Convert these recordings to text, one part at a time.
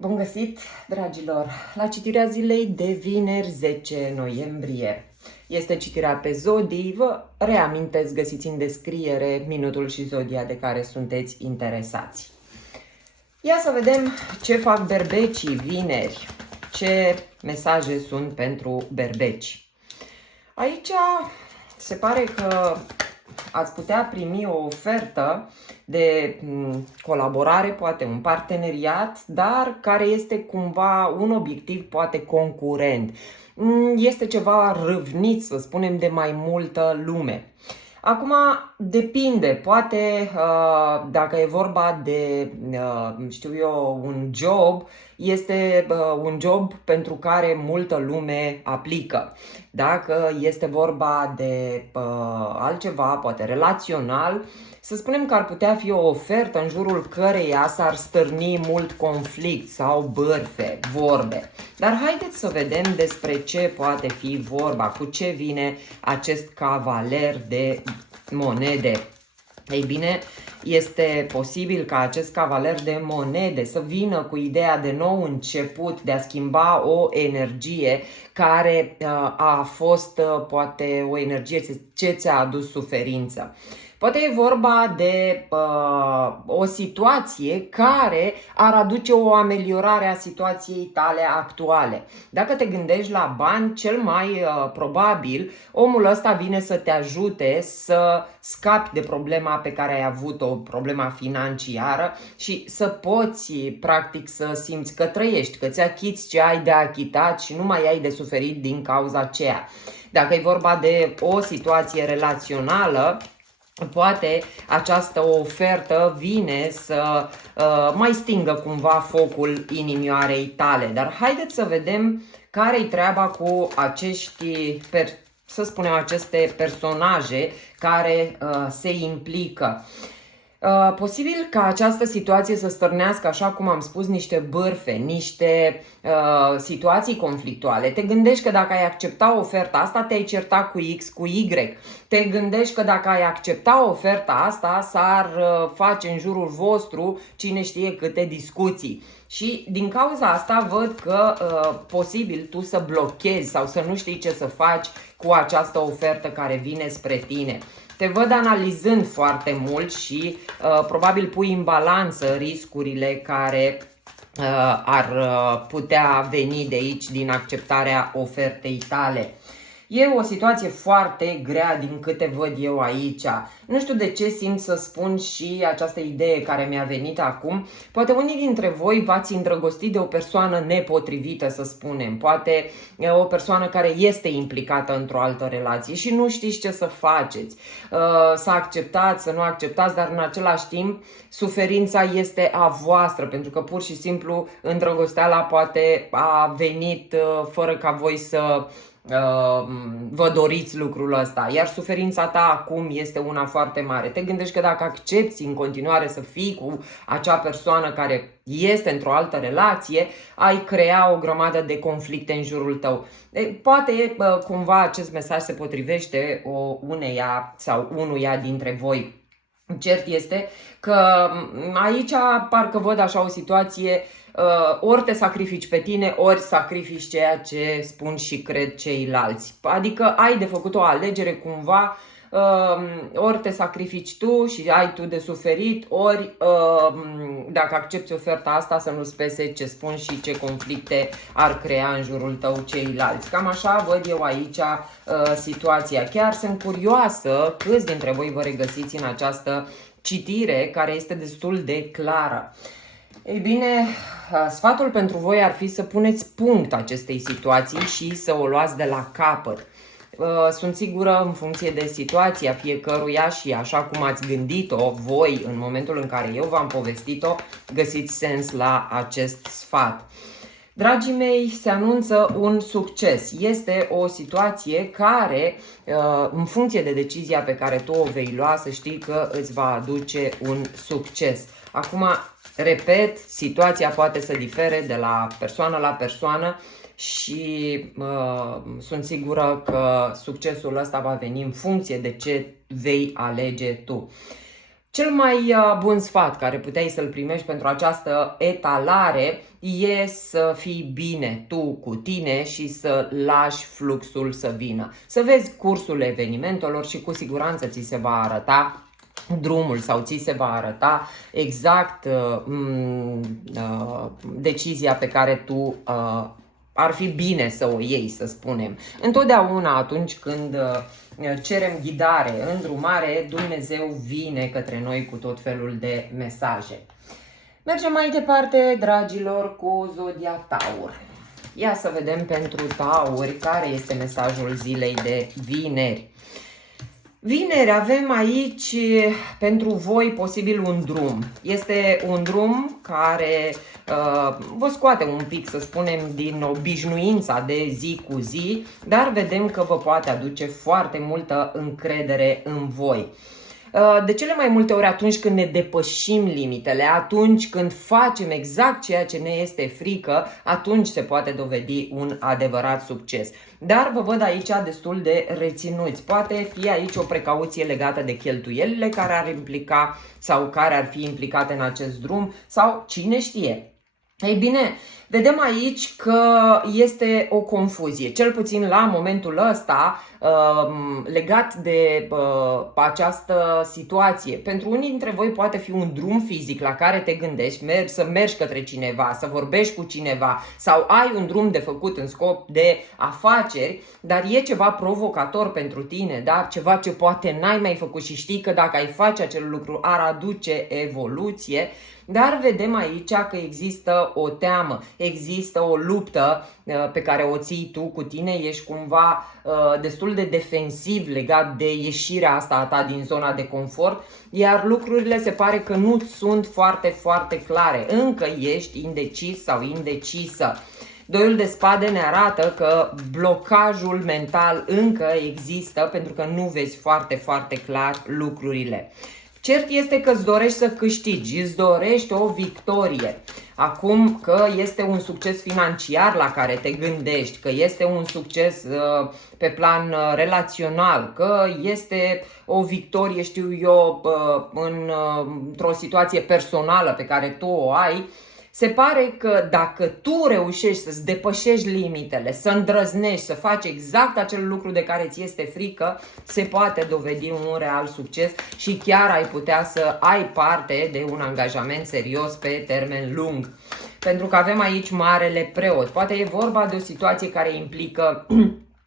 Bun găsit, dragilor, la citirea zilei de vineri 10 noiembrie. Este citirea pe zodii, vă reamintesc, găsiți în descriere minutul și zodia de care sunteți interesați. Ia să vedem ce fac berbecii vineri, ce mesaje sunt pentru berbeci. Aici se pare că ați putea primi o ofertă de colaborare, poate un parteneriat, dar care este cumva un obiectiv poate concurent. Este ceva râvnit, să spunem, de mai multă lume. Acum depinde, poate dacă e vorba de, știu eu, un job, este un job pentru care multă lume aplică. Dacă este vorba de altceva, poate relațional, să spunem că ar putea fi o ofertă în jurul căreia s-ar stârni mult conflict sau bârfe, vorbe. Dar haideți să vedem despre ce poate fi vorba, cu ce vine acest cavaler de monede. Ei bine, este posibil ca acest cavaler de monede să vină cu ideea de nou început, de a schimba o energie care a fost poate o energie ce ți-a adus suferință. Poate e vorba de o situație care ar aduce o ameliorare a situației tale actuale. Dacă te gândești la bani, cel mai probabil omul ăsta vine să te ajute să scapi de problema pe care ai avut-o, problema financiară, și să poți practic să simți că trăiești, că ți-achiți ce ai de achitat și nu mai ai de suferit din cauza aceea. Dacă e vorba de o situație relațională, poate această ofertă vine să mai stingă cumva focul inimioarei tale. Dar haideți să vedem care-i treaba cu acești, să spunem, aceste personaje care se implică. Posibil ca această situație să stârnească, așa cum am spus, niște bârfe, niște situații conflictuale. Te gândești că dacă ai accepta oferta asta, te-ai certa cu X, cu Y. Te gândești că dacă ai accepta oferta asta, s-ar face în jurul vostru cine știe câte discuții. Și din cauza asta văd că posibil tu să blochezi sau să nu știi ce să faci cu această ofertă care vine spre tine. Te văd analizând foarte mult și probabil pui în balanță riscurile care ar putea veni de aici din acceptarea ofertei tale. E o situație foarte grea din câte văd eu aici. Nu știu de ce simt să spun și această idee care mi-a venit acum. Poate unii dintre voi v-ați îndrăgostit de o persoană nepotrivită, să spunem. Poate o persoană care este implicată într-o altă relație și nu știți ce să faceți. Să acceptați, să nu acceptați, dar în același timp suferința este a voastră, pentru că pur și simplu îndrăgosteala poate a venit fără ca voi să vă doriți lucrul ăsta, iar suferința ta acum este una foarte mare. Te gândești că dacă accepti în continuare să fii cu acea persoană care este într-o altă relație, ai crea o grămadă de conflicte în jurul tău. Poate cumva acest mesaj se potrivește uneia sau unuia dintre voi. Cert este că aici parcă văd așa o situație, ori te sacrifici pe tine, ori sacrifici ceea ce spun și cred ceilalți. Adică ai de făcut o alegere cumva, ori te sacrifici tu și ai tu de suferit, ori dacă accepti oferta asta să nu-ți pese ce spun și ce conflicte ar crea în jurul tău ceilalți. Cam așa văd eu aici situația. Chiar sunt curioasă câți dintre voi vă regăsiți în această citire care este destul de clară. Ei bine, sfatul pentru voi ar fi să puneți punct acestei situații și să o luați de la capăt. Sunt sigură, în funcție de situația fiecăruia și așa cum ați gândit-o voi în momentul în care eu v-am povestit-o, găsiți sens la acest sfat. Dragii mei, se anunță un succes. Este o situație care, în funcție de decizia pe care tu o vei lua, să știi că îți va aduce un succes. Acum, repet, situația poate să difere de la persoană la persoană și sunt sigură că succesul ăsta va veni în funcție de ce vei alege tu. Cel mai bun sfat care puteai să-l primești pentru această etalare e să fii bine tu cu tine și să lași fluxul să vină. Să vezi cursul evenimentelor și cu siguranță ți se va arăta drumul sau ți se va arăta exact decizia pe care tu ar fi bine să o iei, să spunem. Întotdeauna atunci când cerem ghidare, îndrumare, Dumnezeu vine către noi cu tot felul de mesaje. Mergem mai departe, dragilor, cu zodia Taur. Ia să vedem pentru Tauri care este mesajul zilei de vineri. Vineri avem aici pentru voi posibil un drum. Este un drum care vă scoate un pic, să spunem, din obișnuința de zi cu zi, dar vedem că vă poate aduce foarte multă încredere în voi. De cele mai multe ori atunci când ne depășim limitele, atunci când facem exact ceea ce ne este frică, atunci se poate dovedi un adevărat succes. Dar vă văd aici destul de reținuți. Poate fi aici o precauție legată de cheltuielile care ar implica sau care ar fi implicate în acest drum sau cine știe. Ei bine, vedem aici că este o confuzie, cel puțin la momentul ăsta, legat de această situație. Pentru unii dintre voi poate fi un drum fizic la care te gândești, să mergi către cineva, să vorbești cu cineva sau ai un drum de făcut în scop de afaceri, dar e ceva provocator pentru tine, da? Ceva ce poate n-ai mai făcut și știi că dacă ai face acel lucru ar aduce evoluție. Dar vedem aici că există o teamă, există o luptă pe care o ții tu cu tine, ești cumva destul de defensiv legat de ieșirea asta a ta din zona de confort, iar lucrurile se pare că nu sunt foarte, foarte clare. Încă ești indecis sau indecisă. Doiul de spade ne arată că blocajul mental încă există pentru că nu vezi foarte, foarte clar lucrurile. Cert este că îți dorești să câștigi, îți dorești o victorie. Acum că este un succes financiar la care te gândești, că este un succes pe plan relațional, că este o victorie, știu eu, într-o situație personală pe care tu o ai, se pare că dacă tu reușești să-ți depășești limitele, să îndrăznești, să faci exact acel lucru de care ți este frică, se poate dovedi un real succes și chiar ai putea să ai parte de un angajament serios pe termen lung. Pentru că avem aici Marele Preot. Poate e vorba de o situație care implică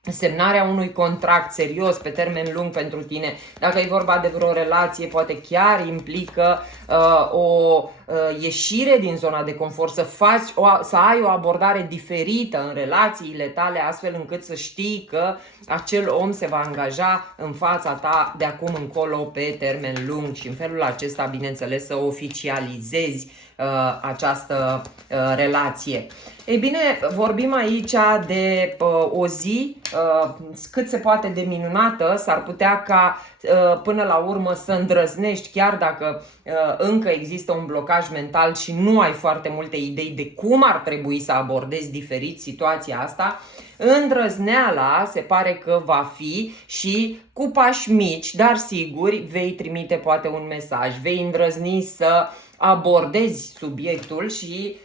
semnarea unui contract serios pe termen lung pentru tine. Dacă e vorba de vreo relație, poate chiar implică o ieșire din zona de confort, să ai o abordare diferită în relațiile tale, astfel încât să știi că acel om se va angaja în fața ta de acum încolo pe termen lung și în felul acesta, bineînțeles, să oficializezi această relație. Ei bine, vorbim aici de o zi cât se poate de minunată, s-ar putea ca până la urmă să îndrăznești, chiar dacă încă există un blocaj mental și nu ai foarte multe idei de cum ar trebui să abordezi diferit situația asta. Îndrăzneala se pare că va fi și cu pași mici, dar siguri vei trimite poate un mesaj, vei îndrăzni să abordezi subiectul și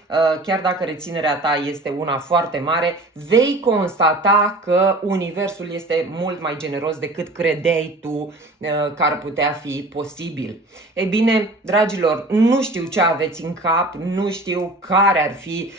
chiar dacă reținerea ta este una foarte mare, vei constata că universul este mult mai generos decât credeai tu că ar putea fi posibil. Ei bine, dragilor, nu știu ce aveți în cap, nu știu care ar fi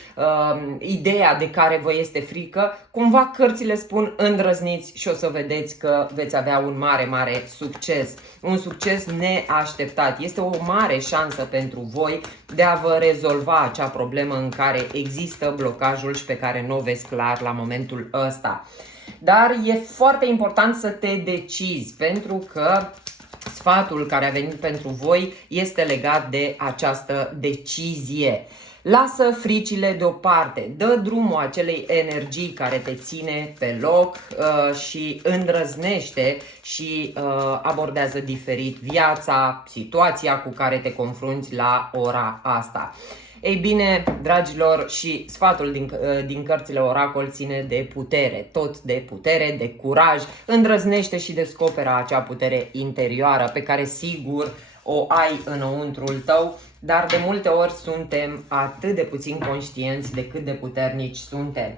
ideea de care vă este frică. Cumva cărțile spun îndrăzniți și o să vedeți că veți avea un mare, mare succes. Un succes neașteptat. Este o mare șansă pentru voi de a vă rezolva acea problemă în care există blocajul și pe care nu o vezi clar la momentul ăsta. Dar e foarte important să te decizi, pentru că sfatul care a venit pentru voi este legat de această decizie. Lasă fricile deoparte, dă drumul acelei energii care te ține pe loc și îndrăznește și abordează diferit viața, situația cu care te confrunți la ora asta. Ei bine, dragilor, și sfatul din cărțile oracol ține de putere, tot de putere, de curaj, îndrăznește și descoperă acea putere interioară pe care sigur o ai înăuntrul tău, dar de multe ori suntem atât de puțin conștienți de cât de puternici suntem.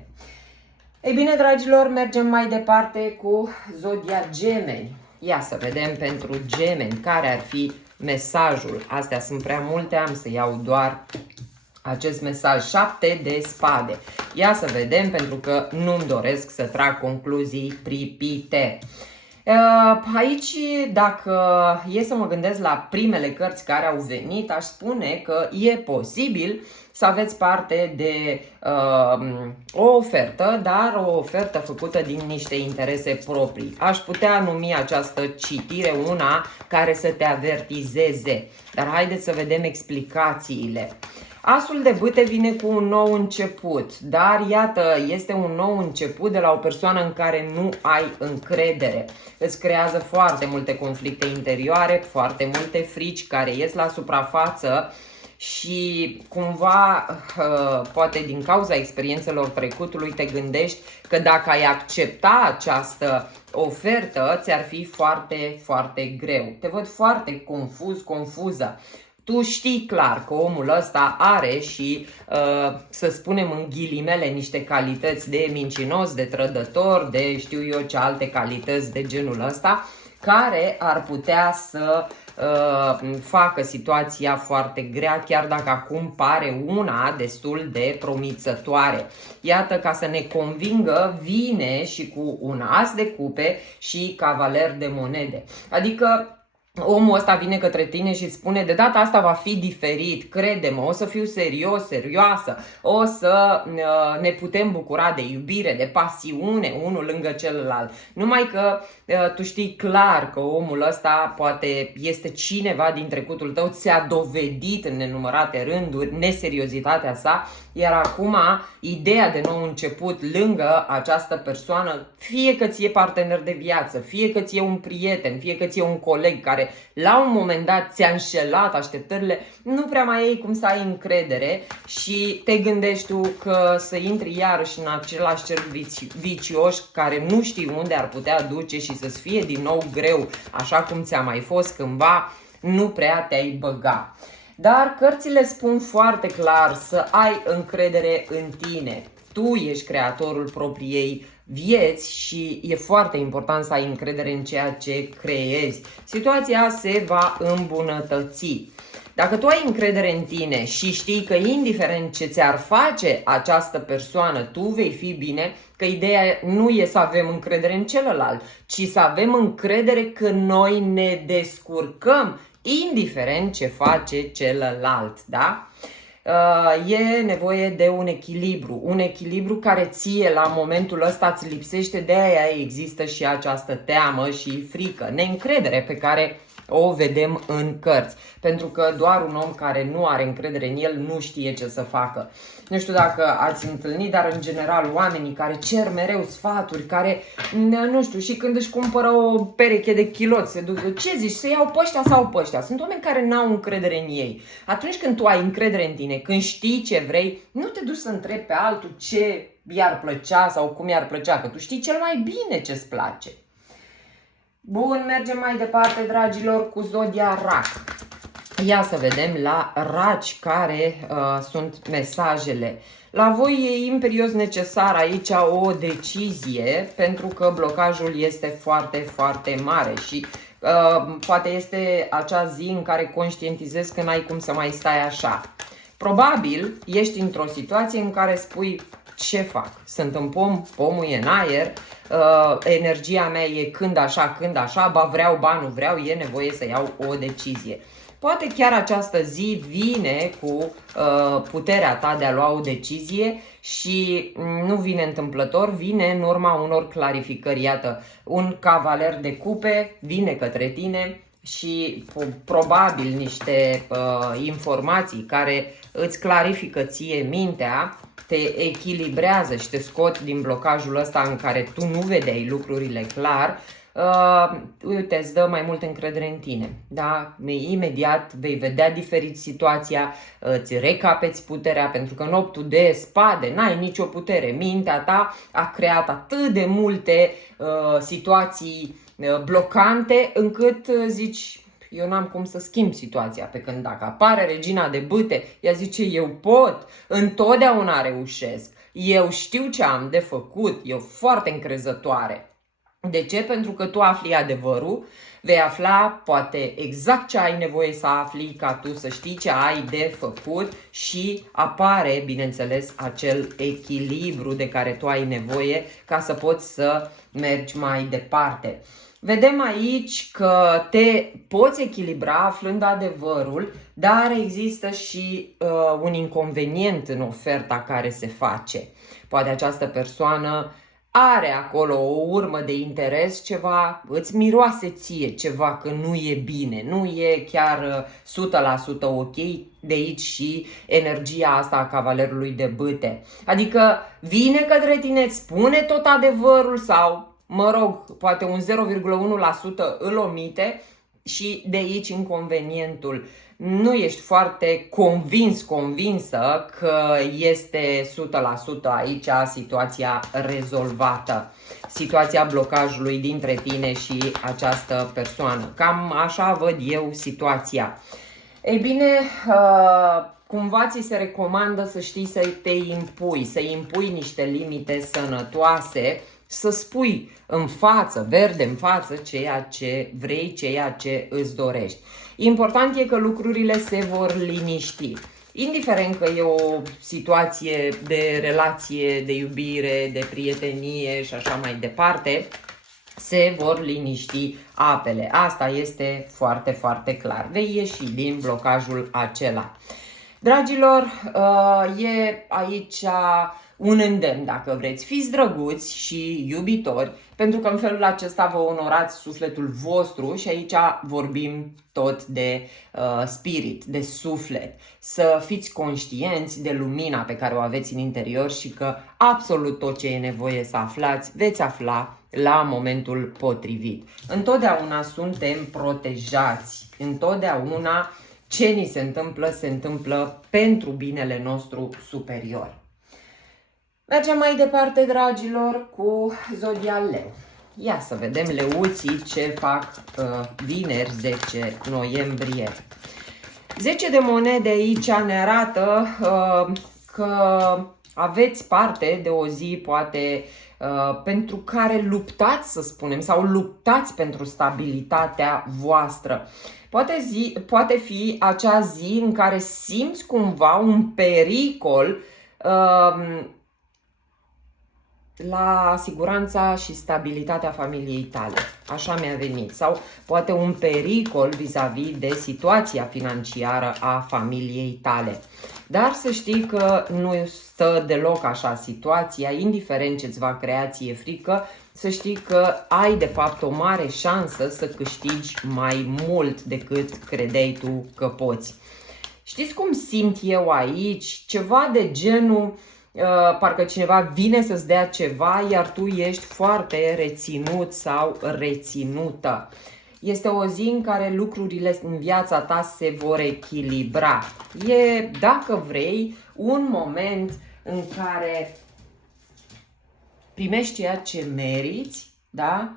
Ei bine, dragilor, mergem mai departe cu zodia Gemeni. Ia să vedem pentru Gemeni care ar fi mesajul. Astea sunt prea multe, am să iau doar acest mesaj. 7 de spade. Ia să vedem, pentru că nu-mi doresc să trag concluzii pripite. Aici, dacă e să mă gândesc la primele cărți care au venit, aș spune că e posibil să aveți parte de o ofertă, dar o ofertă făcută din niște interese proprii. Aș putea numi această citire una care să te avertizeze, dar haideți să vedem explicațiile. Asul de bâte vine cu un nou început, dar iată, este un nou început de la o persoană în care nu ai încredere. Îți creează foarte multe conflicte interioare, foarte multe frici care ies la suprafață și cumva, poate din cauza experiențelor trecutului, te gândești că dacă ai accepta această ofertă, ți-ar fi foarte, foarte greu. Te văd foarte confuză. Tu știi clar că omul ăsta are și, să spunem în ghilimele, niște calități de mincinos, de trădător, de știu eu ce alte calități de genul ăsta, care ar putea să facă situația foarte grea, chiar dacă acum pare una destul de promițătoare. Iată, ca să ne convingă, vine și cu un as de cupe și cavaler de monede. Adică omul ăsta vine către tine și îți spune: de data asta va fi diferit, crede-mă, o să fiu serios, serioasă, o să ne putem bucura de iubire, de pasiune unul lângă celălalt. Numai că tu știi clar că omul ăsta poate este cineva din trecutul tău, ți-a dovedit în nenumărate rânduri neseriozitatea sa, iar acum ideea de nou început lângă această persoană, fie că ți-e partener de viață, fie că ți-e un prieten, fie că ți-e un coleg care la un moment dat ți-a înșelat așteptările, nu prea mai ai cum să ai încredere și te gândești tu că să intri iarăși în același cerc vicios care nu știi unde ar putea duce și să-ți fie din nou greu, așa cum ți-a mai fost cândva, nu prea te-ai băga. Dar cărțile spun foarte clar să ai încredere în tine. Tu ești creatorul propriei vieți și e foarte important să ai încredere în ceea ce creezi. Situația se va îmbunătăți. Dacă tu ai încredere în tine și știi că indiferent ce ți-ar face această persoană, tu vei fi bine, că ideea nu e să avem încredere în celălalt, ci să avem încredere că noi ne descurcăm, indiferent ce face celălalt, da? E nevoie de un echilibru care ție la momentul ăsta îți lipsește, de aia există și această teamă și frică, neîncredere pe care o vedem în cărți, pentru că doar un om care nu are încredere în el nu știe ce să facă. Nu știu dacă ați întâlnit, dar în general oamenii care cer mereu sfaturi, care, nu știu, și când își cumpără o pereche de chiloți, se duc, ce zici, să iau pe ăștia sau pe ăștia? Sunt oameni care n-au încredere în ei. Atunci când tu ai încredere în tine, când știi ce vrei, nu te duci să întrebi pe altul ce i-ar plăcea sau cum i-ar plăcea, că tu știi cel mai bine ce-ți place. Bun, mergem mai departe, dragilor, cu zodia Rac. Ia să vedem la Raci care sunt mesajele. La voi e imperios necesar aici o decizie, pentru că blocajul este foarte, foarte mare și poate este acea zi în care conștientizezi că n-ai cum să mai stai așa. Probabil ești într-o situație în care spui: ce fac? Sunt în pom, pomul e în aer, energia mea e când așa, ba vreau, ba nu vreau, e nevoie să iau o decizie. Poate chiar această zi vine cu puterea ta de a lua o decizie și nu vine întâmplător, vine în urma unor clarificări. Iată, un cavaler de cupe vine către tine și probabil niște informații care îți clarifică ție mintea, te echilibrează și te scot din blocajul ăsta în care tu nu vedeai lucrurile clar. Uite, îți dă mai multă încredere în tine, da? Imediat vei vedea diferit situația, îți recapeți puterea, pentru că în 8 de spade n-ai nicio putere. Mintea ta a creat atât de multe situații blocante încât zici: eu n-am cum să schimb situația. Pe când dacă apare regina de bâte, ea zice, eu pot, întotdeauna reușesc, eu știu ce am de făcut, eu foarte încrezătoare. De ce? Pentru că tu afli adevărul, vei afla poate exact ce ai nevoie să afli ca tu să știi ce ai de făcut și apare, bineînțeles, acel echilibru de care tu ai nevoie ca să poți să mergi mai departe. Vedem aici că te poți echilibra aflând adevărul, dar există și un inconvenient în oferta care se face. Poate această persoană are acolo o urmă de interes, ceva îți miroase ție, ceva că nu e bine, nu e chiar 100% ok, de aici și energia asta a cavalerului de bâte. Adică vine către tine, îți spune tot adevărul sau, mă rog, poate un 0,1% îl omite și de aici inconvenientul. Nu ești foarte convinsă că este 100% aici situația rezolvată. Situația blocajului dintre tine și această persoană. Cam așa văd eu situația. Ei bine, cumva ți se recomandă să știi să te impui, să impui niște limite sănătoase, să spui în față, verde în față, ceea ce vrei, ceea ce îți dorești. Important e că lucrurile se vor liniști. Indiferent că e o situație de relație, de iubire, de prietenie și așa mai departe, se vor liniști apele. Asta este foarte, foarte clar. Vei ieși din blocajul acela. Dragilor, e aici un îndemn, dacă vreți, fiți drăguți și iubitori, pentru că în felul acesta vă onorați sufletul vostru și aici vorbim tot de spirit, de suflet. Să fiți conștienți de lumina pe care o aveți în interior și că absolut tot ce e nevoie să aflați, veți afla la momentul potrivit. Întotdeauna suntem protejați, întotdeauna ce ni se întâmplă pentru binele nostru superior. Mergem mai departe, dragilor, cu Zodia Leu. Ia să vedem leuții ce fac vineri 10 noiembrie. 10 de monede aici ne arată că aveți parte de o zi, poate, pentru care luptați, să spunem, sau luptați pentru stabilitatea voastră. Poate fi acea zi în care simți cumva un pericol la siguranța și stabilitatea familiei tale. Așa mi-a venit. Sau poate un pericol vis-a-vis de situația financiară a familiei tale. Dar să știi că nu stă deloc așa situația, indiferent ce-ți va crea ție frică, să știi că ai de fapt o mare șansă să câștigi mai mult decât credeai tu că poți. Știți cum simt eu aici? Ceva de genul parcă cineva vine să-ți dea ceva, iar tu ești foarte reținut sau reținută. Este o zi în care lucrurile în viața ta se vor echilibra. E, dacă vrei, un moment în care primești ceea ce meriți, da?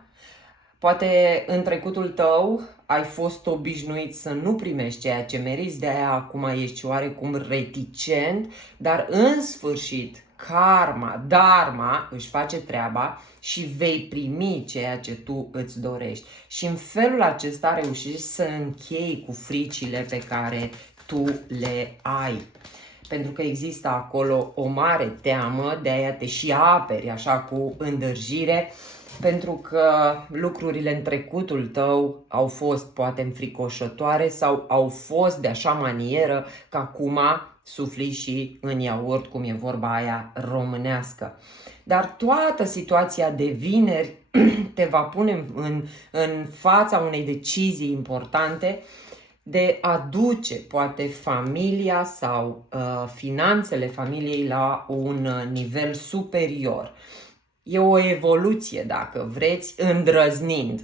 Poate în trecutul tău ai fost obișnuit să nu primești ceea ce meriți, de aia acum ești oarecum reticent, dar în sfârșit karma, dharma își face treaba și vei primi ceea ce tu îți dorești. Și în felul acesta reușești să închei cu fricile pe care tu le ai. Pentru că există acolo o mare teamă, de aia te și aperi așa cu îndârjire, pentru că lucrurile în trecutul tău au fost poate înfricoșătoare sau au fost de așa manieră că acum sufli și în iaurt, cum e vorba aia românească. Dar toată situația de vineri te va pune în fața unei decizii importante de a duce poate familia sau finanțele familiei la un nivel superior. E o evoluție, dacă vreți,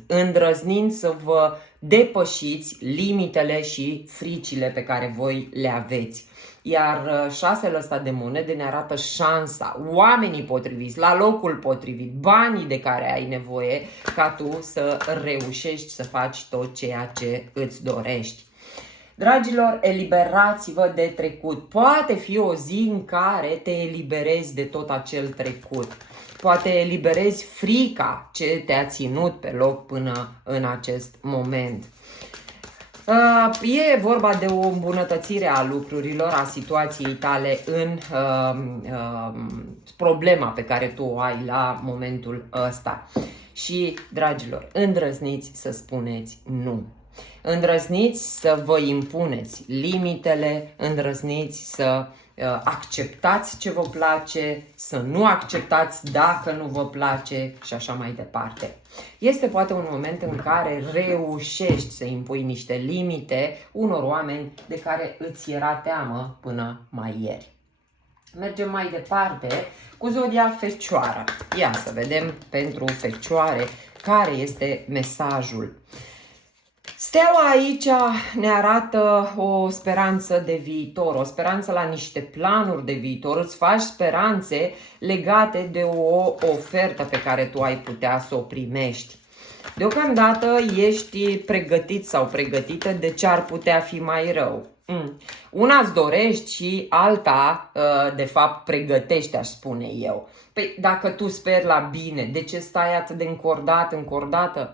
îndrăznind să vă depășiți limitele și fricile pe care voi le aveți. Iar șasele ăsta de monede ne arată șansa, oamenii potriviți, la locul potrivit, banii de care ai nevoie ca tu să reușești să faci tot ceea ce îți dorești. Dragilor, eliberați-vă de trecut. Poate fi o zi în care te eliberezi de tot acel trecut. Poate eliberezi frica ce te-a ținut pe loc până în acest moment. E vorba de o îmbunătățire a lucrurilor, a situației tale în problema pe care tu o ai la momentul ăsta. Și, dragilor, îndrăzniți să spuneți nu. Îndrăzniți să vă impuneți limitele, îndrăzniți să acceptați ce vă place, să nu acceptați dacă nu vă place și așa mai departe. Este poate un moment în care reușești să impui niște limite unor oameni de care îți era teamă până mai ieri. Mergem mai departe cu zodia Fecioară. Ia să vedem pentru Fecioare care este mesajul. Steaua aici ne arată o speranță de viitor, o speranță la niște planuri de viitor. Îți faci speranțe legate de o ofertă pe care tu ai putea să o primești. Deocamdată ești pregătit sau pregătită de ce ar putea fi mai rău. Una îți dorești și alta, de fapt, pregătești, aș spune eu. Păi, dacă tu speri la bine, de ce stai atât de încordată?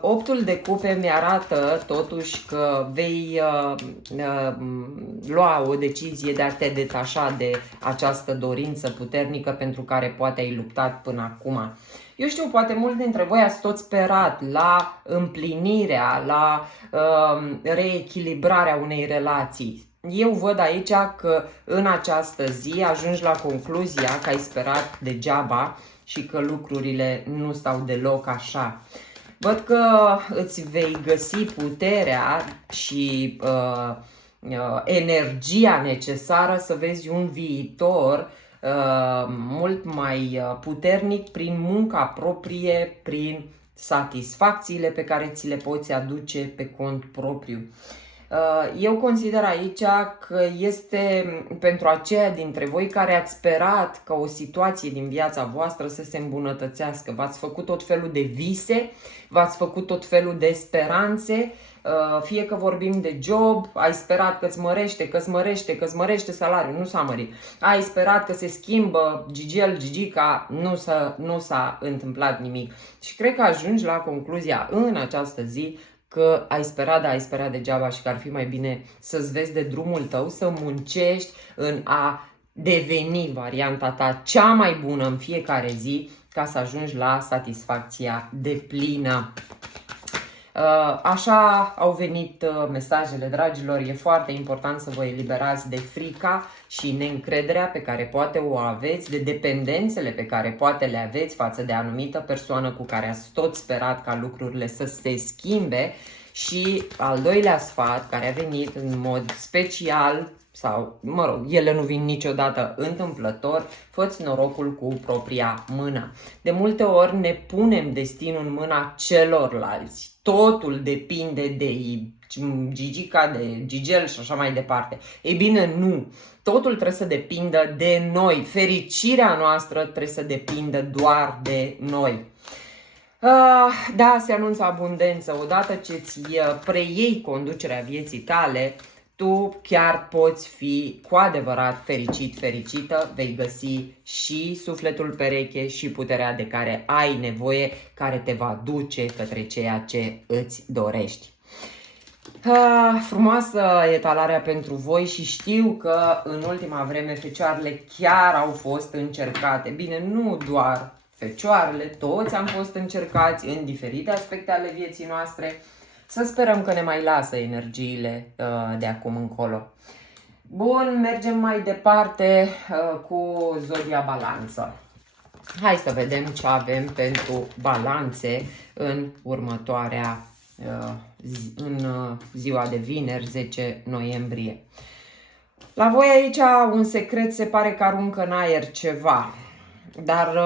Optul de cupe mi-arată totuși că vei lua o decizie de a te detașa de această dorință puternică pentru care poate ai luptat până acum. Eu știu, poate mulți dintre voi ați tot sperat la împlinirea, la reechilibrarea unei relații. Eu văd aici că în această zi ajungi la concluzia că ai sperat degeaba și că lucrurile nu stau deloc așa. Văd că îți vei găsi puterea și energia necesară să vezi un viitor mult mai puternic prin munca proprie, prin satisfacțiile pe care ți le poți aduce pe cont propriu. Eu consider aici că este pentru aceia dintre voi care ați sperat ca o situație din viața voastră să se îmbunătățească. V-ați făcut tot felul de vise, v-ați făcut tot felul de speranțe, fie că vorbim de job, ai sperat că îți mărește salariul, nu s-a mărit. Ai sperat că se schimbă Gigica, nu s-a întâmplat nimic. Și cred că ajungi la concluzia în această zi că ai sperat, dar ai sperat degeaba și că ar fi mai bine să-ți vezi de drumul tău, să muncești în a deveni varianta ta cea mai bună în fiecare zi ca să ajungi la satisfacția deplină. Așa au venit mesajele, dragilor. E foarte important să vă eliberați de frica și neîncrederea pe care poate o aveți, de dependențele pe care poate le aveți față de anumită persoană cu care ați tot sperat ca lucrurile să se schimbe. Și al doilea sfat care a venit în mod special, sau, mă rog, ele nu vin niciodată întâmplător, fă-ți norocul cu propria mână. De multe ori ne punem destinul în mâna celorlalți. Totul depinde de Gigica, de Gigel și așa mai departe. Ei bine, nu. Totul trebuie să depindă de noi. Fericirea noastră trebuie să depindă doar de noi. Da, se anunță abundență. Odată ce îți preiei conducerea vieții tale, tu chiar poți fi cu adevărat fericit, fericită, vei găsi și sufletul pereche și puterea de care ai nevoie, care te va duce către ceea ce îți dorești. Frumoasă etalarea pentru voi și știu că în ultima vreme fecioarele chiar au fost încercate. Bine, nu doar fecioarele, toți am fost încercați în diferite aspecte ale vieții noastre. Să sperăm că ne mai lasă energiile de acum încolo. Bun, mergem mai departe cu zodia Balanță. Hai să vedem ce avem pentru balanțe în următoarea, în ziua de vineri, 10 noiembrie. La voi aici un secret se pare că aruncă în aer ceva. Dar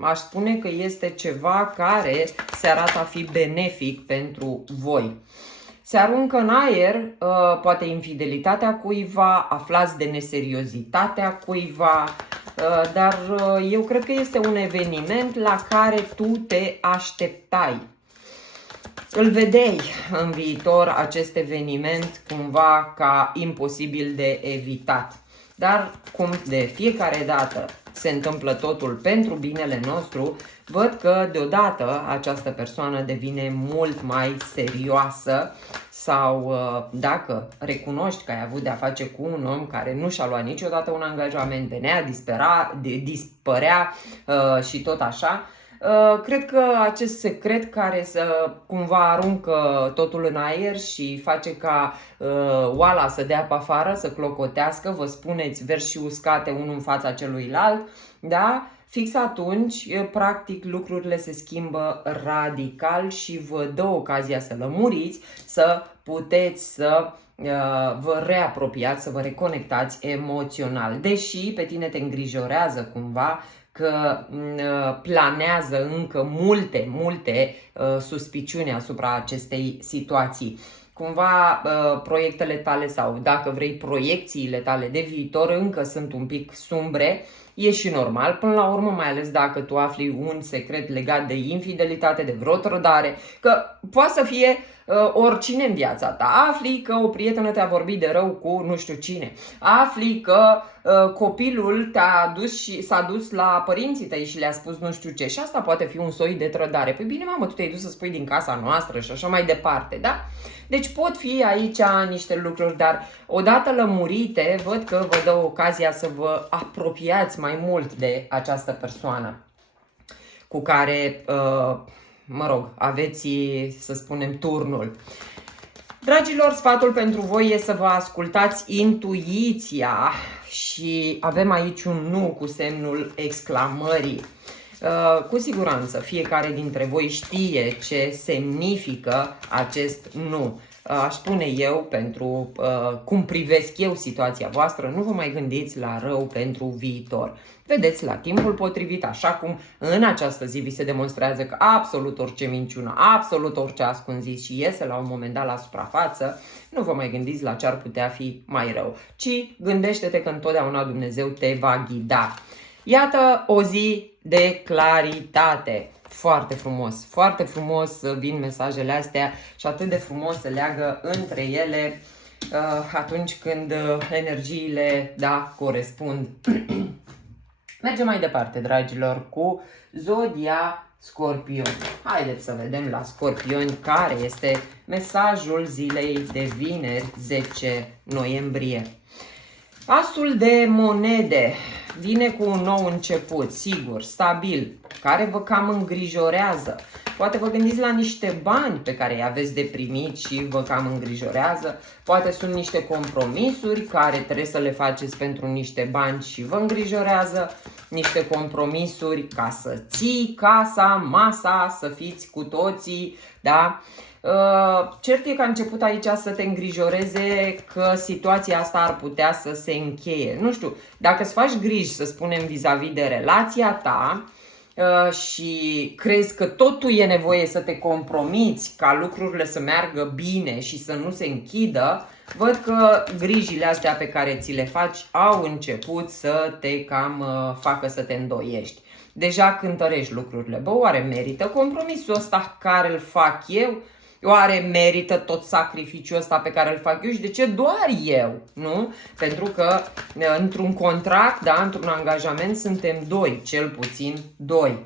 aș spune că este ceva care se arată a fi benefic pentru voi. Se aruncă în aer, poate infidelitatea cuiva, aflați de neseriozitatea cuiva, dar eu cred că este un eveniment la care tu te așteptai. Îl vedeai în viitor acest eveniment cumva ca imposibil de evitat. Dar cum de fiecare dată se întâmplă totul pentru binele nostru, văd că deodată această persoană devine mult mai serioasă sau dacă recunoști că ai avut de-a face cu un om care nu și-a luat niciodată un angajament, venea, dispărea și tot așa, cred că acest secret care cumva aruncă totul în aer și face ca oala să dea pe afară, să clocotească, vă spuneți verzi și uscate unul în fața celuilalt, da? Fix atunci, practic, lucrurile se schimbă radical și vă dă ocazia să lămuriți, să puteți să vă reapropiați, să vă reconectați emoțional. Deși pe tine te îngrijorează cumva că planează încă multe suspiciuni asupra acestei situații. Cumva proiectele tale sau, dacă vrei, proiecțiile tale de viitor încă sunt un pic sumbre. E și normal, până la urmă, mai ales dacă tu afli un secret legat de infidelitate, de vreo trădare, că poate să fie oricine în viața ta. Afli că o prietenă te-a vorbit de rău cu nu știu cine. Afli că copilul te-a dus și s-a dus la părinții tăi și le-a spus nu știu ce. Și asta poate fi un soi de trădare. Păi bine, mamă, tu te-ai dus să spui din casa noastră și așa mai departe, da? Deci pot fi aici niște lucruri, dar odată lămurite, văd că vă dă ocazia să vă apropiați mai mult de această persoană cu care, mă rog, aveți, să spunem, turnul. Dragilor, sfatul pentru voi e să vă ascultați intuiția și avem aici un nu cu semnul exclamării. Cu siguranță fiecare dintre voi știe ce semnifică acest nu. Aș spune eu, pentru cum privesc eu situația voastră, nu vă mai gândiți la rău pentru viitor. Vedeți la timpul potrivit, așa cum în această zi vi se demonstrează că absolut orice minciună, absolut orice ascunzit și iese la un moment dat la suprafață, nu vă mai gândiți la ce ar putea fi mai rău, ci gândește-te că întotdeauna Dumnezeu te va ghida. Iată o zi de claritate. Foarte frumos vin mesajele astea și atât de frumos se leagă între ele atunci când energiile, da, corespund. Mergem mai departe, dragilor, cu Zodia Scorpion. Haideți să vedem la Scorpioni care este mesajul zilei de vineri, 10 noiembrie. Asul de monede vine cu un nou început, sigur, stabil, care vă cam îngrijorează. Poate vă gândiți la niște bani pe care îi aveți de primit și vă cam îngrijorează. Poate sunt niște compromisuri care trebuie să le faceți pentru niște bani și vă îngrijorează. Niște compromisuri ca să ții casa, masa, să fiți cu toții, da? Cert e că a început aici să te îngrijoreze că situația asta ar putea să se încheie. Nu știu, dacă îți faci griji, să spunem, vis-a-vis de relația ta și crezi că totul e nevoie să te compromiți ca lucrurile să meargă bine și să nu se închidă, văd că grijile astea pe care ți le faci au început să te cam facă să te îndoiești. Deja cântărești lucrurile. Bă, oare merită compromisul ăsta care îl fac eu? Oare merită tot sacrificiul ăsta pe care îl fac eu și de ce doar eu? Nu? Pentru că într-un contract, da, într-un angajament suntem doi, cel puțin doi.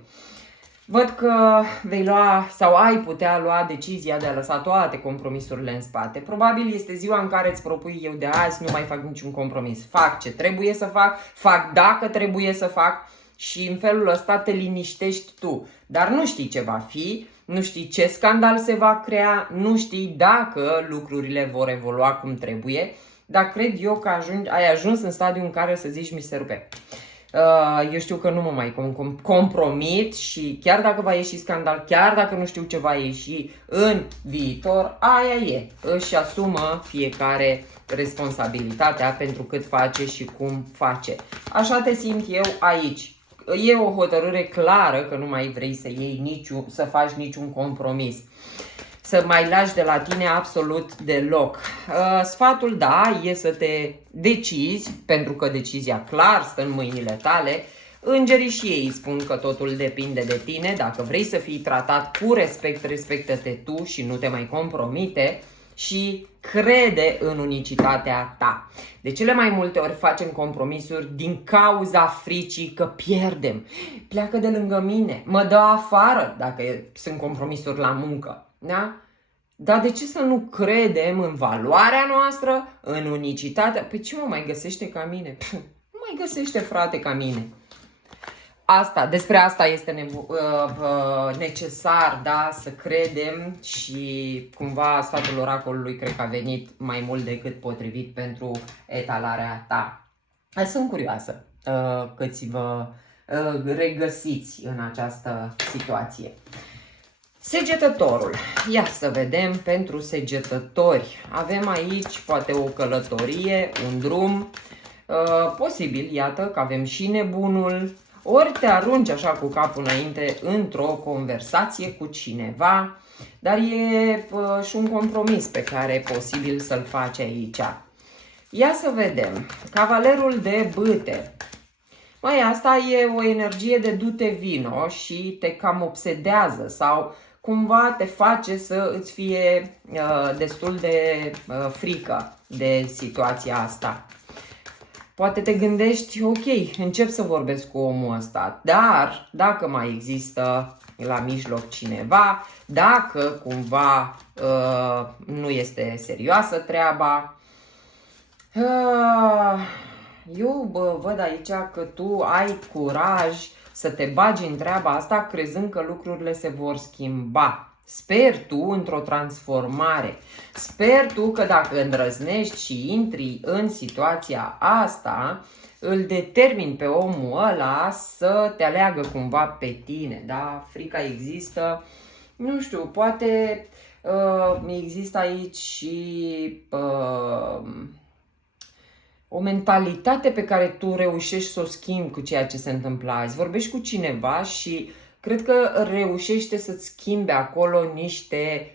Văd că vei lua sau ai putea lua decizia de a lăsa toate compromisurile în spate. Probabil este ziua în care îți propui eu de azi nu mai fac niciun compromis. Fac ce trebuie să fac dacă trebuie să fac și în felul ăsta te liniștești tu. Dar nu știi ce va fi. Nu știi ce scandal se va crea, nu știi dacă lucrurile vor evolua cum trebuie, dar cred eu că ai ajuns în stadiul în care să zici mi se rupe. Eu știu că nu mă mai compromit și chiar dacă va ieși scandal, chiar dacă nu știu ce va ieși în viitor, aia e. Își asumă fiecare responsabilitatea pentru cât face și cum face. Așa te simt eu aici. E o hotărâre clară că nu mai vrei să faci niciun compromis. să mai lași de la tine absolut deloc. Sfatul, da, e să te decizi, pentru că decizia clar stă în mâinile tale. Îngerii și ei spun că totul depinde de tine. Dacă vrei să fii tratat cu respect, respectă-te tu și nu te mai compromite și crede în unicitatea ta. De cele mai multe ori facem compromisuri din cauza fricii că pierdem. Pleacă de lângă mine, mă dă afară dacă sunt compromisuri la muncă. Da? Dar de ce să nu credem în valoarea noastră, în unicitatea? Păi ce mă mai găsește ca mine? Nu mai găsește, frate, ca mine. Despre asta este necesar, da, să credem și cumva sfatul oracolului cred că a venit mai mult decât potrivit pentru etalarea ta. Sunt curioasă câți vă regăsiți în această situație. Segetătorul. Ia să vedem pentru segetători. Avem aici poate o călătorie, un drum, posibil, iată că avem și nebunul. Ori te arunci așa cu capul înainte într-o conversație cu cineva, dar e și un compromis pe care e posibil să-l faci aici. Ia să vedem. Cavalerul de bâte. Mai asta e o energie de du-te vino și te cam obsedează sau cumva te face să îți fie destul de frică de situația asta. Poate te gândești, ok, încep să vorbesc cu omul ăsta, dar dacă mai există la mijloc cineva, dacă cumva nu este serioasă treaba, eu văd aici că tu ai curaj să te bagi în treaba asta crezând că lucrurile se vor schimba. Sper tu într-o transformare. Sper tu că dacă îndrăznești și intri în situația asta, îl determini pe omul ăla să te aleagă cumva pe tine. Da? Frica există. Nu știu, poate există aici și o mentalitate pe care tu reușești să o schimbi cu ceea ce se întâmplă azi. Vorbești cu cineva și cred că reușește să-ți schimbe acolo niște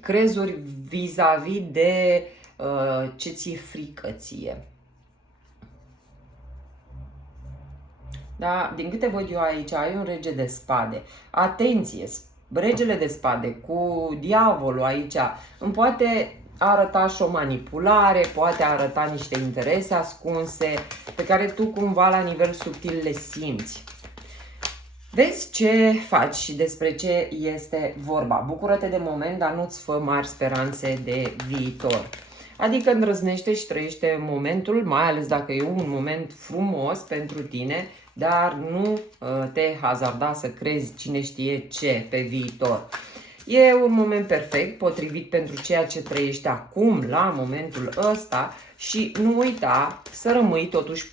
crezuri vis-a-vis de ce ți-e frică ție. Da? Din câte văd eu aici, ai un rege de spade. Atenție! Regele de spade cu diavolul aici îmi poate arăta și o manipulare, poate arăta niște interese ascunse pe care tu cumva la nivel subtil le simți. Vezi ce faci și despre ce este vorba. Bucură-te de moment, dar nu-ți fă mari speranțe de viitor. Adică îndrăznește și trăiește momentul, mai ales dacă e un moment frumos pentru tine, dar nu te hazarda să crezi cine știe ce pe viitor. E un moment perfect, potrivit pentru ceea ce trăiești acum, la momentul ăsta și nu uita să rămâi totuși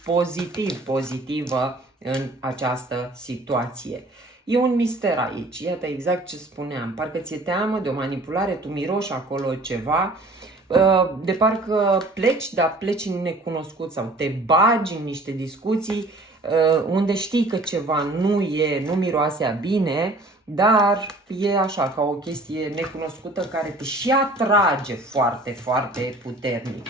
pozitivă în această situație. E un mister aici, iată exact ce spuneam, parcă ți-e teamă de o manipulare, tu miroși acolo ceva, de parcă pleci, dar pleci în necunoscut sau te bagi în niște discuții unde știi că ceva nu miroasea bine, dar e așa, ca o chestie necunoscută care te și atrage foarte, foarte puternic.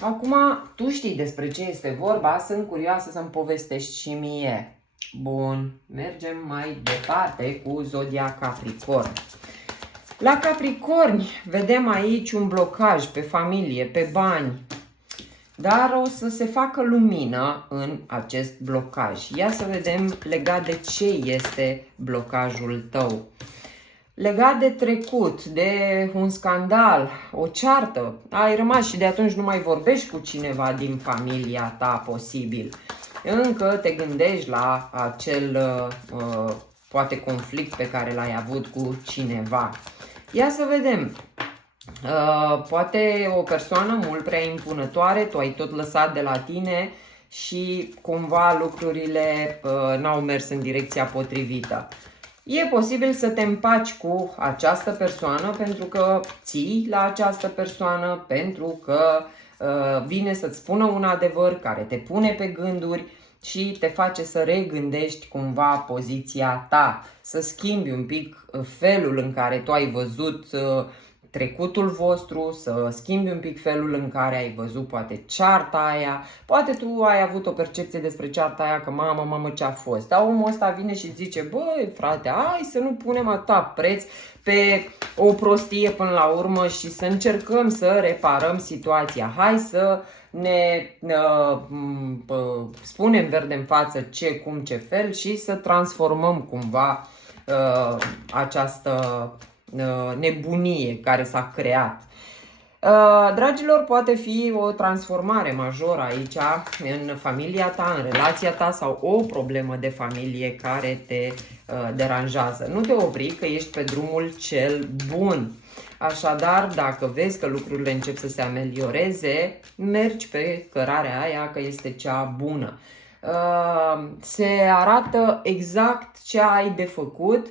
Acum, tu știi despre ce este vorba, sunt curioasă să-mi povestești și mie. Bun, mergem mai departe cu zodia Capricorn. La Capricorni vedem aici un blocaj pe familie, pe bani, dar o să se facă lumină în acest blocaj. Ia să vedem legat de ce este blocajul tău. Legat de trecut, de un scandal, o ceartă, ai rămas și de atunci nu mai vorbești cu cineva din familia ta posibil. Încă te gândești la acel poate conflict pe care l-ai avut cu cineva. Ia să vedem. Poate o persoană mult prea impunătoare, tu ai tot lăsat de la tine și cumva lucrurile n-au mers în direcția potrivită. E posibil să te împaci cu această persoană pentru că ții la această persoană, pentru că vine să-ți spună un adevăr care te pune pe gânduri, și te face să regândești cumva poziția ta, să schimbi un pic felul în care tu ai văzut trecutul vostru, să schimbi un pic felul în care ai văzut poate cearta aia, poate tu ai avut o percepție despre cearta aia că mamă ce a fost, dar omul ăsta vine și zice, băi frate, hai să nu punem atâta preț pe o prostie până la urmă și să încercăm să reparăm situația, hai să ne spunem verde în față ce, cum, ce fel și să transformăm cumva această nebunie care s-a creat. Dragilor, poate fi o transformare majoră aici în familia ta, în relația ta sau o problemă de familie care te deranjează. Nu te opri că ești pe drumul cel bun. Așadar, dacă vezi că lucrurile încep să se amelioreze, mergi pe cărarea aia că este cea bună. Se arată exact ce ai de făcut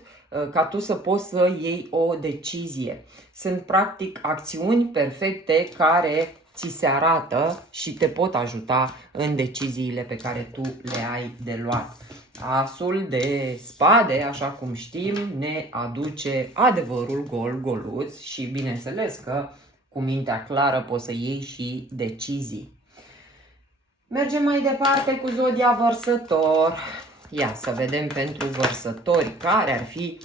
ca tu să poți să iei o decizie. Sunt practic acțiuni perfecte care ți se arată și te pot ajuta în deciziile pe care tu le ai de luat. Asul de spade, așa cum știm, ne aduce adevărul gol-goluț și bineînțeles că cu mintea clară poți să iei și decizii. Mergem mai departe cu zodia Vărsător. Ia să vedem pentru Vărsători care ar fi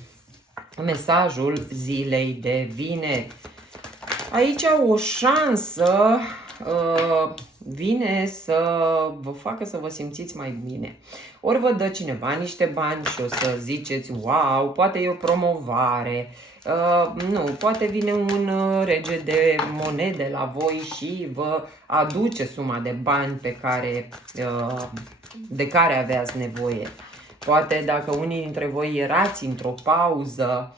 mesajul zilei de vineri. Aici o șansă vine să vă facă să vă simțiți mai bine. Ori vă dă cineva niște bani și o să ziceți, wow, poate e o promovare, nu, poate vine un rege de monede la voi și vă aduce suma de bani pe care, de care aveați nevoie. Poate dacă unii dintre voi erați într-o pauză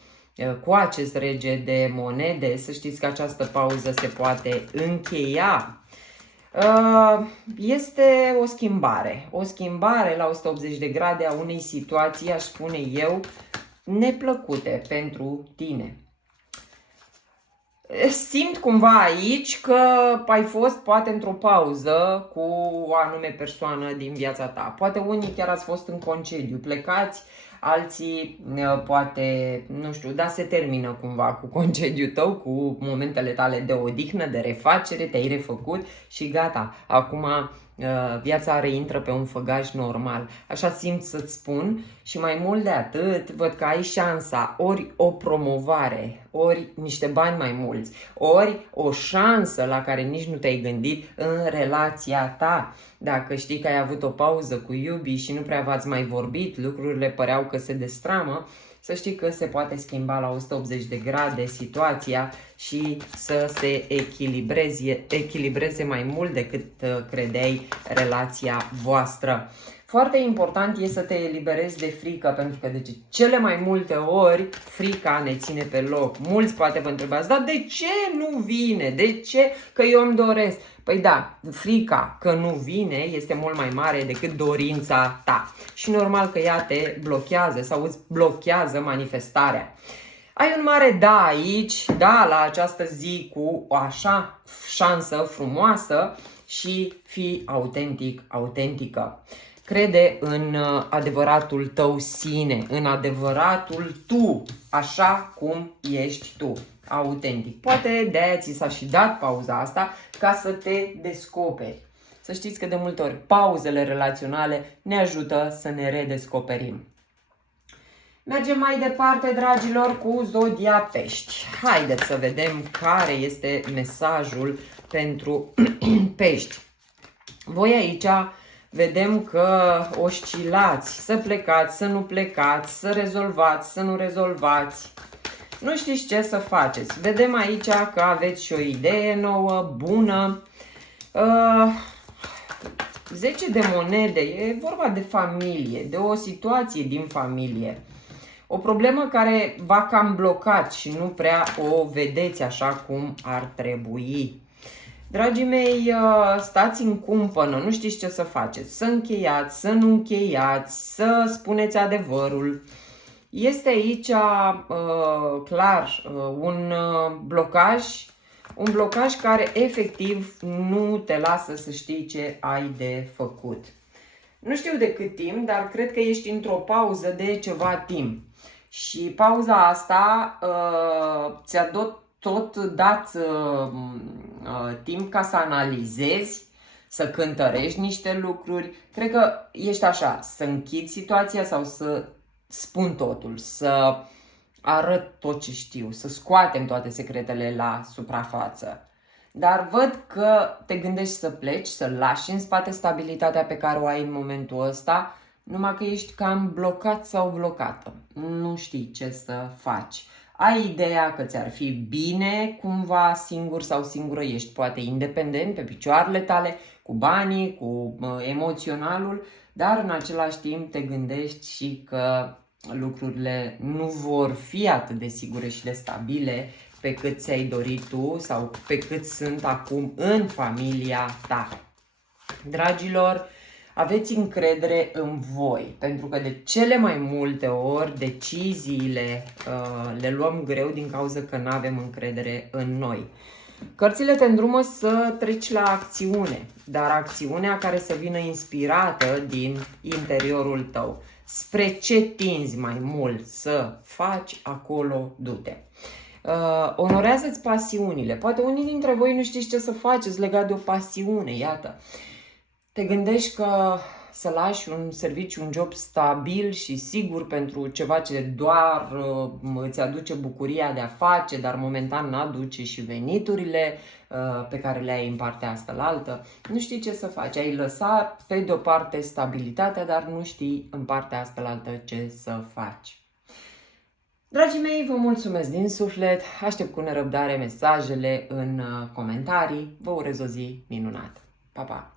cu acest rege de monede, să știți că această pauză se poate încheia. Este o schimbare la 180 de grade a unei situații, aș spune eu, neplăcute pentru tine. Simt cumva aici că ai fost poate într-o pauză cu o anume persoană din viața ta. Poate unii chiar ați fost în concediu, plecați, alții poate, nu știu, dar se termină cumva cu concediul tău, cu momentele tale de odihnă, de refacere, te-ai refăcut și gata, acum viața reintră pe un făgaș normal. Așa simt să-ți spun și mai mult de atât, văd că ai șansa, ori o promovare, ori niște bani mai mulți, ori o șansă la care nici nu te-ai gândit în relația ta. Dacă știi că ai avut o pauză cu iubii și nu prea v-ați mai vorbit, lucrurile păreau că se destramă, să știi că se poate schimba la 180 de grade situația și să se echilibreze mai mult decât credeai relația voastră. Foarte important e să te eliberezi de frică, pentru că de cele mai multe ori frica ne ține pe loc. Mulți poate vă întrebați, dar de ce nu vine? De ce? Că eu îmi doresc. Păi da, frica că nu vine este mult mai mare decât dorința ta. Și normal că ea te blochează sau îți blochează manifestarea. Ai un mare da aici, da la această zi cu o așa șansă frumoasă și fii autentic, autentică. Crede în adevăratul tău sine, în adevăratul tu, așa cum ești tu, autentic. Poate de-aia ți s-a și dat pauza asta ca să te descoperi. Să știți că de multe ori pauzele relaționale ne ajută să ne redescoperim. Mergem mai departe, dragilor, cu zodia Pești. Haideți să vedem care este mesajul pentru Pești. Voi aici vedem că oscilați, să plecați, să nu plecați, să rezolvați, să nu rezolvați. Nu știți ce să faceți. Vedem aici că aveți și o idee nouă, bună. 10 de monede, e vorba de familie, de o situație din familie. O problemă care v-a cam blocat și nu prea o vedeți așa cum ar trebui. Dragii mei, stați în cumpănă, nu știți ce să faceți, să încheiați, să nu încheiați, să spuneți adevărul. Este aici, clar, un blocaj care efectiv nu te lasă să știi ce ai de făcut. Nu știu de cât timp, dar cred că ești într-o pauză de ceva timp. Și pauza asta ți-a tot dat timp ca să analizezi, să cântărești niște lucruri. Cred că ești așa, să închid situația sau să spun totul, să arăt tot ce știu, să scoatem toate secretele la suprafață. Dar văd că te gândești să pleci, să lași în spate stabilitatea pe care o ai în momentul ăsta, numai că ești cam blocat sau blocată. Nu știi ce să faci. Ai ideea că ți-ar fi bine cumva singur sau singură, ești poate independent pe picioarele tale, cu banii, cu emoționalul, dar în același timp te gândești și că lucrurile nu vor fi atât de sigure și de stabile pe cât ți-ai dorit tu sau pe cât sunt acum în familia ta. Dragilor, aveți încredere în voi, pentru că de cele mai multe ori deciziile le luăm greu din cauza că nu avem încredere în noi. Cărțile te îndrumă să treci la acțiune, dar acțiunea care să vină inspirată din interiorul tău. Spre ce tinzi mai mult să faci, acolo du-te. Onorează-ți pasiunile. Poate unii dintre voi nu știți ce să faceți legat de o pasiune, iată. Te gândești că să lași un serviciu, un job stabil și sigur pentru ceva ce doar îți aduce bucuria de a face, dar momentan nu aduce și veniturile pe care le ai în partea asta la altă. Nu știi ce să faci. Ai lăsat pe de o parte stabilitatea, dar nu știi în partea asta la altă ce să faci. Dragii mei, vă mulțumesc din suflet, aștept cu nerăbdare mesajele în comentarii, vă urez o zi minunată. Pa, pa!